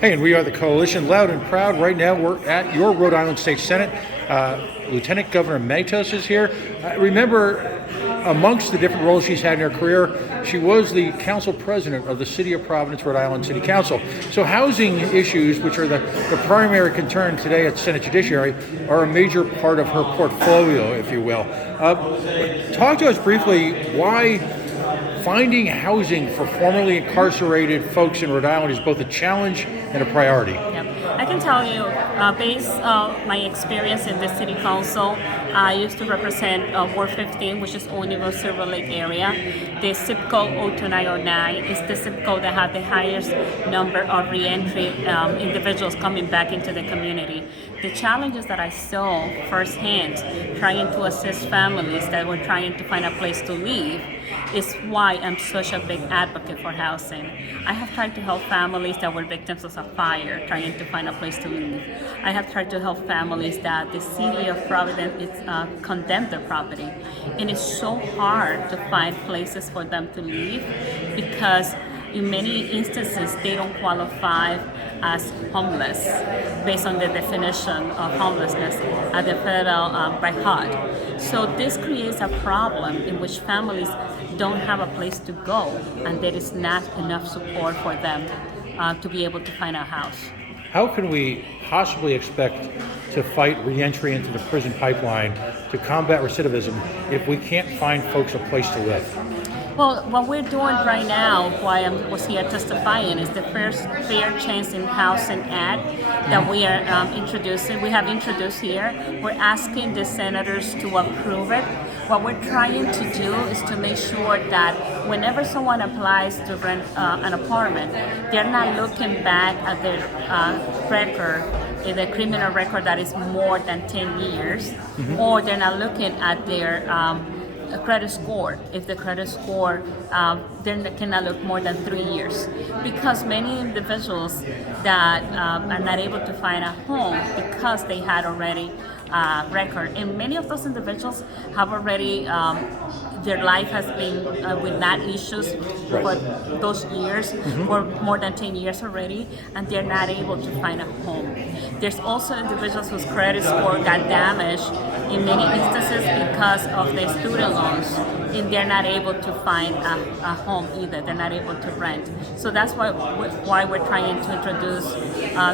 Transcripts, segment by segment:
Hey, and we are the Coalition, loud and proud. Right now, we're at your Rhode Island State Senate. Lieutenant Governor Matos is here. Remember, amongst the different roles she's had in her career, she was the council president of the City of Providence, Rhode Island City Council. So housing issues, which are the primary concern today at Senate Judiciary, are a major part of her portfolio, if you will. Talk to us briefly why finding housing for formerly incarcerated folks in Rhode Island is both a challenge and a priority. Yep. I can tell you, based on my experience in the City Council, I used to represent Ward 15, which is Universal Silver Lake area. The zip code 02909 is the zip code that had the highest number of reentry individuals coming back into the community. The challenges that I saw firsthand trying to assist families that were trying to find a place to live is why I'm such a big advocate for housing. I have tried to help families that were victims of a fire trying to find a place to live. I have tried to help families that the City of Providence condemned their property. And it's so hard to find places for them to live because in many instances they don't qualify as homeless based on the definition of homelessness at the federal by HUD. So this creates a problem in which families don't have a place to go and there is not enough support for them to be able to find a house. How can we possibly expect to fight reentry into the prison pipeline to combat recidivism if we can't find folks a place to live? Well, what we're doing right now, why I was here testifying, is the first fair chance in housing ad that we are introducing. We have introduced here. We're asking the senators to approve it. What we're trying to do is to make sure that whenever someone applies to rent an apartment, they're not looking back at their record, the criminal record that is more than 10 years, or they're not looking at their credit score. If the credit score then cannot look more than 3 years, because many individuals that are not able to find a home because they had already record, and many of those individuals have already their life has been with that issues for those years or more than 10 years already, and they're not able to find a home. There's also individuals whose credit score got damaged in many instances because of their student loans, and they're not able to find a home either. They're not able to rent. So that's why we're trying to introduce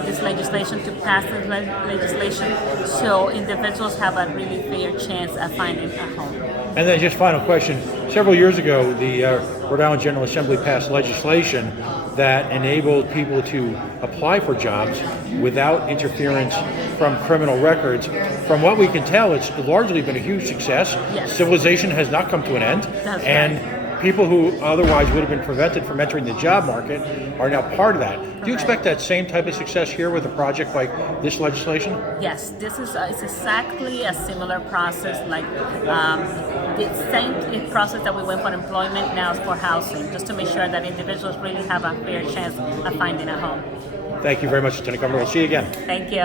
this legislation, to pass this legislation so individuals have a really fair chance at finding a home. And then just final question. Several years ago, the Rhode Island General Assembly passed legislation that enabled people to apply for jobs without interference from criminal records. From what we can tell, it's largely been a huge success. Yes. Civilization has not come to an end. That's and right. People who otherwise would have been prevented from entering the job market are now part of that. Do you expect that same type of success here with a project like this legislation? Yes, this is it's exactly a similar process, like the same process that we went for employment, now is for housing, just to make sure that individuals really have a fair chance of finding a home. Thank you very much, Lieutenant Governor. We'll see you again. Thank you.